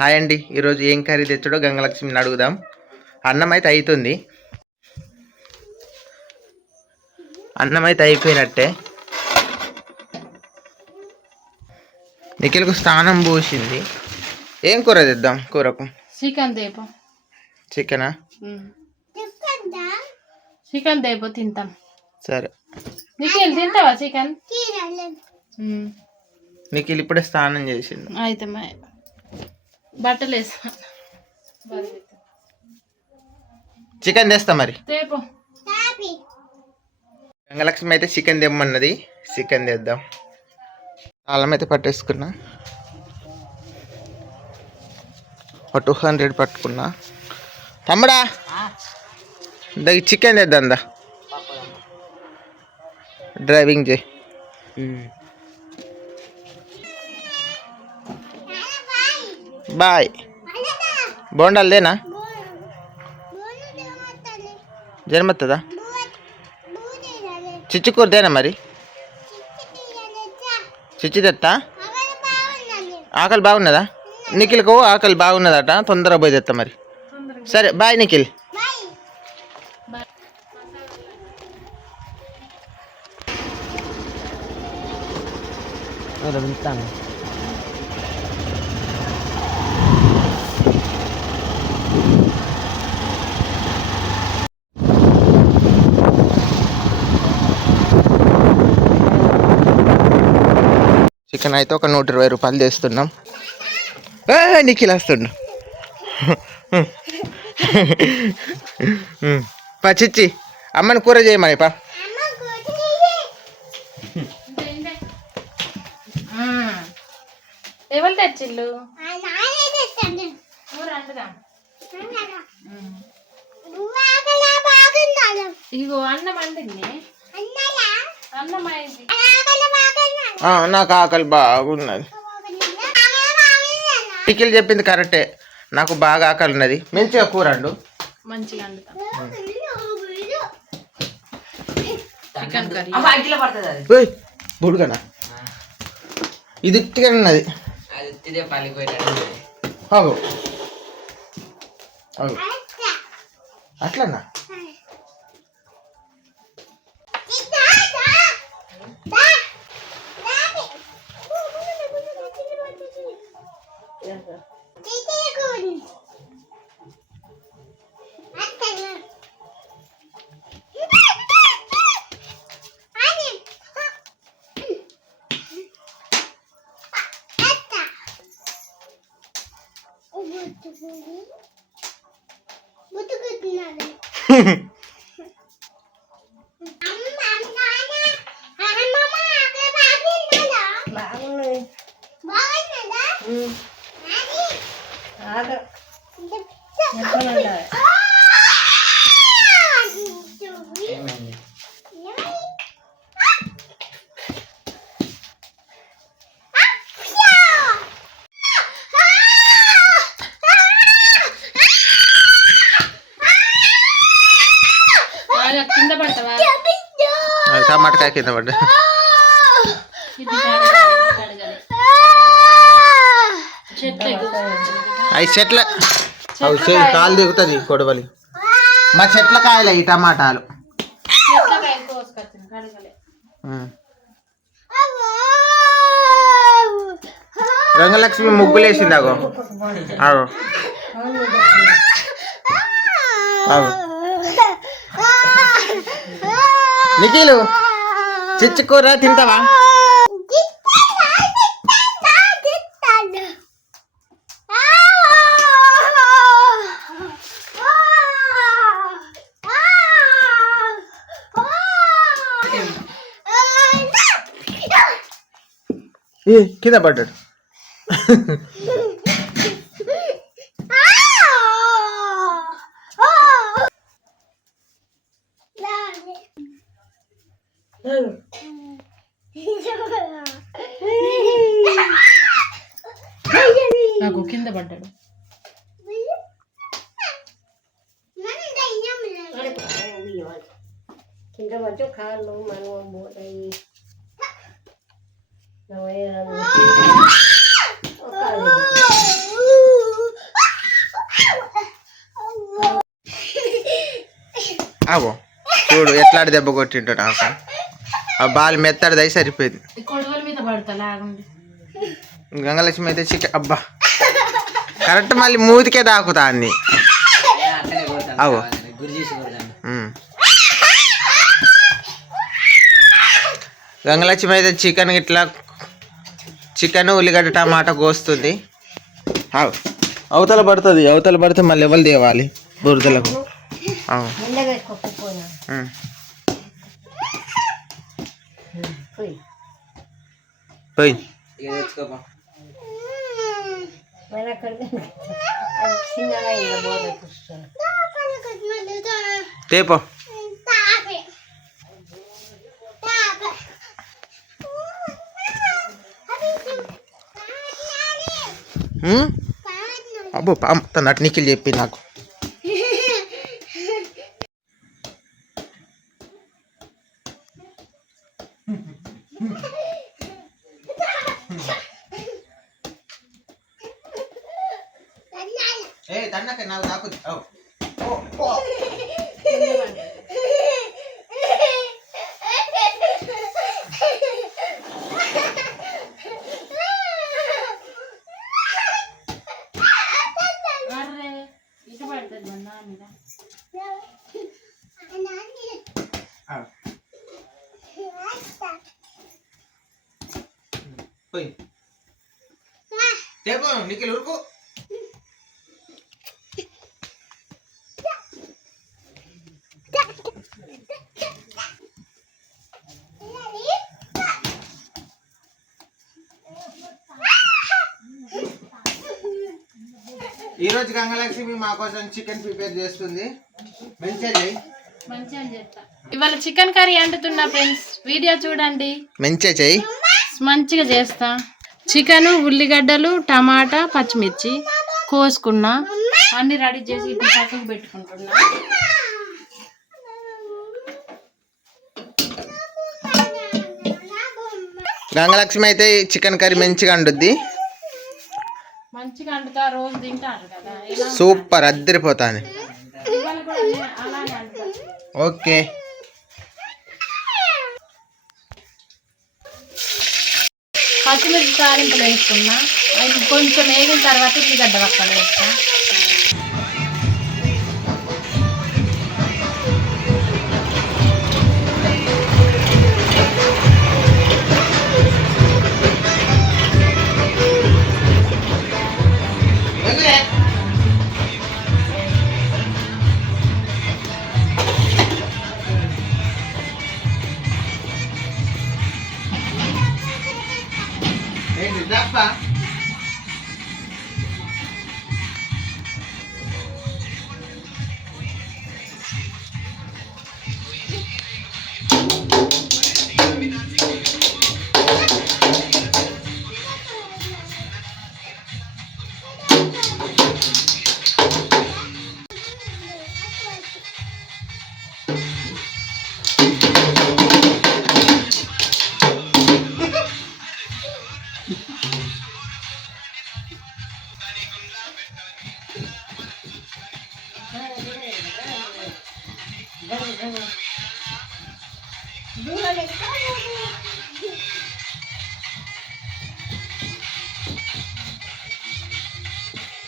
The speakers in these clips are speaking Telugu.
హాయ్ అండి. ఈరోజు ఏం కర్రీ తెచ్చాడో గంగలక్ష్మిని అడుగుదాం. అన్నం అయితే అవుతుంది, అన్నం అయితే అయిపోయినట్టే. నిఖిల్కు స్నానం పోసింది. ఏం కూర తెద్దాం? కూరకు చికెన్ దేపో. చికెనా? చికెన్ దేపో తింటాం. సరే. నిఖిల్ తింటావా చికెన్? నిఖిల్ ఇప్పుడే స్నానం చేసిండు. అయితే బట్టలు వేసా. చికెన్ తెస్తా మరి. తేపో. గంగలక్ష్మి అయితే చికెన్ తెమ్మన్నది, చికెన్ తెద్దాం. అల్లం అయితే పట్టేసుకున్నా, ఒక 200 పట్టుకున్నా. తమ్ముడా దానికి చికెన్ తెద్దాం దా. డ్రైవింగ్ చేయి. బాయ్. బోండాలు దేనా? జన్మత్తదా? చిచ్చుకూర దేనా మరి? చిచ్చి తెత్తా. ఆకలి బాగున్నదా? నిఖిల్కు ఆకలి బాగున్నదట, తొందరగా పోయి తెత్తా మరి. సరే బాయ్ నిఖిల్. చికెన్ అయితే ఒక 120 రూపాయలు తెస్తున్నాం. నిఖిల్ వస్తుండు. చిచ్చి అమ్మని కూర చేయమని పా. ఎవరు తెచ్చిళ్ళు? ఇగో అన్నం అండింది. అన్నం అయింది. నాకు ఆకలి బాగున్నది. నిఖిల్ చెప్పింది కరెక్టే, నాకు బాగా ఆకలి ఉన్నది. మంచిగా కూర అండు. మంచిగా బుడుగనా? ఇది ఉట్టిగా ఉన్నది. అట్లన్నా కింద పడతావా? టమాటకాయ కింద పడ్డా. అవి చెట్ల కాలు దిగుతుంది కొడవలి. మా చెట్ల కాయలే ఈ టమాటాలు. రంగలక్ష్మి ముగ్గులేసింది. అగో అగో నిఖిలు చిచ్చుకూర తింటావా? కింద పడ్డాడు. నాకు కింద పడ్డాడు. కింద పడ్డ కాళ్ళు మనం పోతాయి. అవో చూడు ఎట్లాంటి దెబ్బ కొట్టింటాడు ఆకలి. ఆ బాల్ మెత్తడిదై సరిపోయింది. గంగలక్ష్మి అయితే చికెన్ అబ్బా కరెక్ట్ మళ్ళీ మూతికే తాకుతా అన్ని. అవో గంగలక్ష్మి అయితే చికెన్ ఇట్లా చికెన్ ఉల్లిగడ్డ టమాటా కోస్తుంది. అవతల పడుతుంది, అవతల పడితే మళ్ళీ ఎవరు తేవాలి బురదలకు. పోయి తేపో. అబ్బో తన నటినికిలు చెప్పి నాకు. నాకు తాకుద్ది. నిఖిల్ ఉరుకు. ఈరోజు గంగలక్ష్మి మా కోసం చికెన్ ప్రిపేర్ చేస్తుంది. ఇవాళ చికెన్ కర్రీ అంటున్నా ఫ్రెండ్స్, వీడియో చూడండి. మంచిగా చెయ్యి. మంచిగా చేస్తా. చికెన్, ఉల్లిగడ్డలు, టమాటా, పచ్చిమిర్చి కోసుకున్నా, అన్ని రెడీ చేసి ఇప్పుడు పక్కకు పెట్టుకుంటున్నా. గంగలక్ష్మి అయితే చికెన్ కర్రీ మంచిగా వండుద్ది. మంచిగా వండుతా, రోజు తింటారు కదా. సూపర్ అద్దరిపోతాను. ఓకే పచ్చిమిర్చి తాలింపులు వేసుకున్నా, అవి కొంచెం వేగిన తర్వాత ఉల్లిగడ్డ వక్కలు వేస్తా.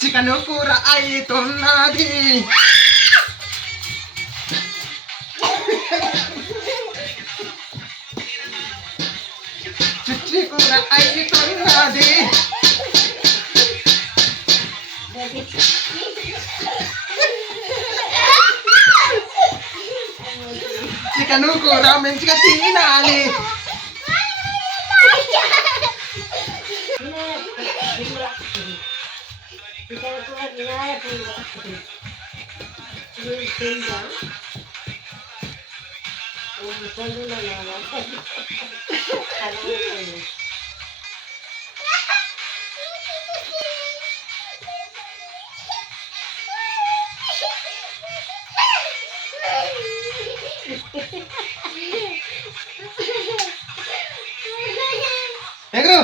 చికెన్ కూర అయితున్నది. చిచ్చి కూర అయితున్నది. చికెన్ కూర మంచిగా తినాలి. ఎగురు.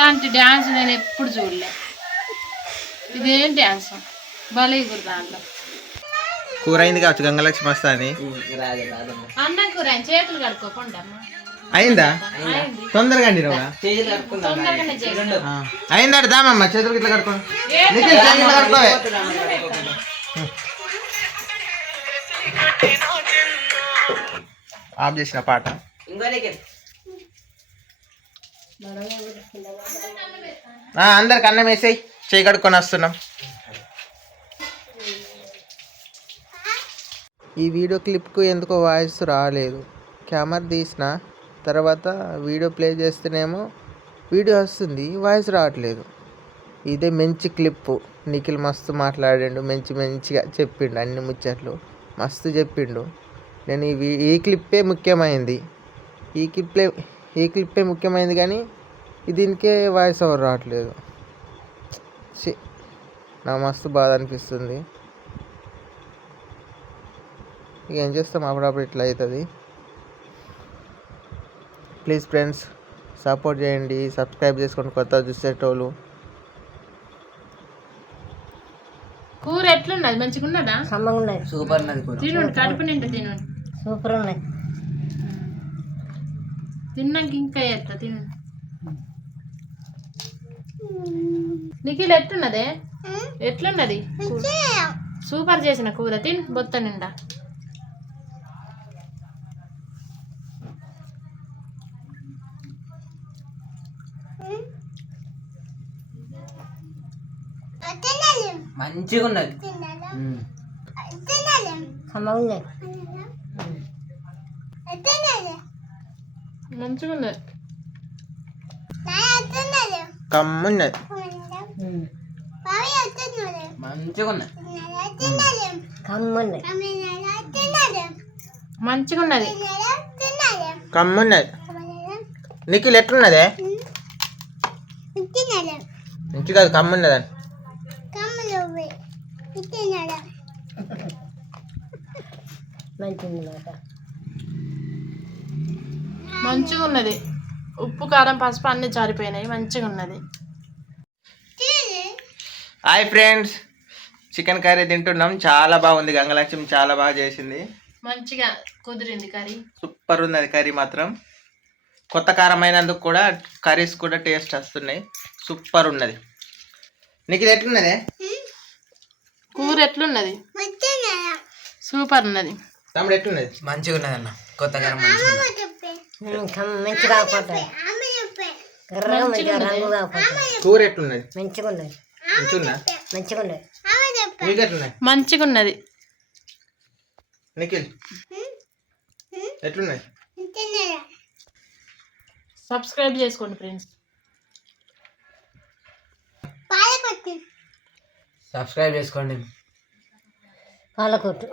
ఇలాంటి డ్యాన్స్ నేను ఎప్పుడు చూడలే. ఇదేం డ్యాన్స్ భలే గురు దాంట్లో. కూర అయింది కావచ్చు గంగలక్ష్మి వస్తా అని. అన్నం కూర చేతులు కడుక్కోకుండా అయిందా? అయింది. తొందరగా అండి తొందరగానే చేయాలి. అయిందట దామమ్మ చేతులు ఇట్లా కడుకోండి. నిఖిల్ చేతులు కడుకోవే. ఆఫ్ చేసిన పాట. అందరికి అన్నం వేసేయి, చేయి కడుక్కొని వస్తున్నాం. ఈ వీడియో క్లిప్కు ఎందుకో వాయిస్ రాలేదు. కెమెరా తీసిన తర్వాత వీడియో ప్లే చేస్తేనేమో వీడియో వస్తుంది, వాయిస్ రావట్లేదు. ఇదే మంచి క్లిప్పు. నిఖిల్ మస్తు మాట్లాడిండు, మంచిగా చెప్పిండు, అన్ని ముచ్చట్లు మస్తు చెప్పిండు. నేను ఈ క్లిప్పే ముఖ్యమైంది. ఈ క్లిప్పే ముఖ్యమైనది కానీ దీనికే వాయిస్ ఓవర్ రావట్లేదు. నా మస్తు బాధ అనిపిస్తుంది. ఇక ఏం చేస్తాం, అప్పుడప్పుడు ఇట్లా అవుతుంది. ప్లీజ్ ఫ్రెండ్స్ సపోర్ట్ చేయండి, సబ్స్క్రైబ్ చేసుకోండి కొత్త చూసేటోళ్ళు. కూర ఎట్లున్నది? మంచిగా ఉన్నదా? సూపర్ ఉన్నది కూర. తినండి, కడుపు నిండా తినండి. సూపర్ ఉన్నది. తిన్నాక ఇంకా ఎట్లా తినండి. నిఖిల్ ఎట్లున్నదే? ఎట్లున్నది? సూపర్ చేసిన కూర తిన్ బొత్త నిండా. మంచిగా ఉన్నది. మంచిగా ఉన్నది. కమ్మున్నది. మంచిగా ఉన్నది. మంచిగా ఉన్నది. కమ్మున్నది. నిఖిల్ ఎట్లున్నదే? మంచి కాదు, కమ్మున్నదని. మంచిగా ఉన్నది. ఉప్పు కారం పసుపు అన్నీ జారిపోయినాయి. మంచిగా ఉన్నది. హాయ్ ఫ్రెండ్స్, చికెన్ కర్రీ తింటున్నాం. చాలా బాగుంది. గంగలక్ష్మి చాలా బాగా చేసింది. మంచిగా కుదిరింది కర్రీ. సూపర్ ఉన్నది కర్రీ మాత్రం. కొత్త కారం అయినందుకు కూడా కర్రీస్ కూడా టేస్ట్ వస్తున్నాయి. సూపర్ ఉన్నది. నీకు ఇది ఎట్లున్నది? కూర ఎట్లున్నది? సూపర్ ఉన్నది. తమ్ముడు ఎట్లున్నది? మంచిగా ఉన్నది అన్న. కొత్త కారం కూర ఎట్లున్నది? మంచిగా ఉన్నది. మంచిగా మంచిగా ఉన్నది. నీకు ఎట్లున్నది? మంచిగా ఉన్నది. నిఖిల్ ఎట్లున్నది? సబ్స్క్రైబ్ చేసుకోండి ఫ్రెండ్స్. సబ్స్క్రైబ్ చేసుకోండి. పాలకొట్టు.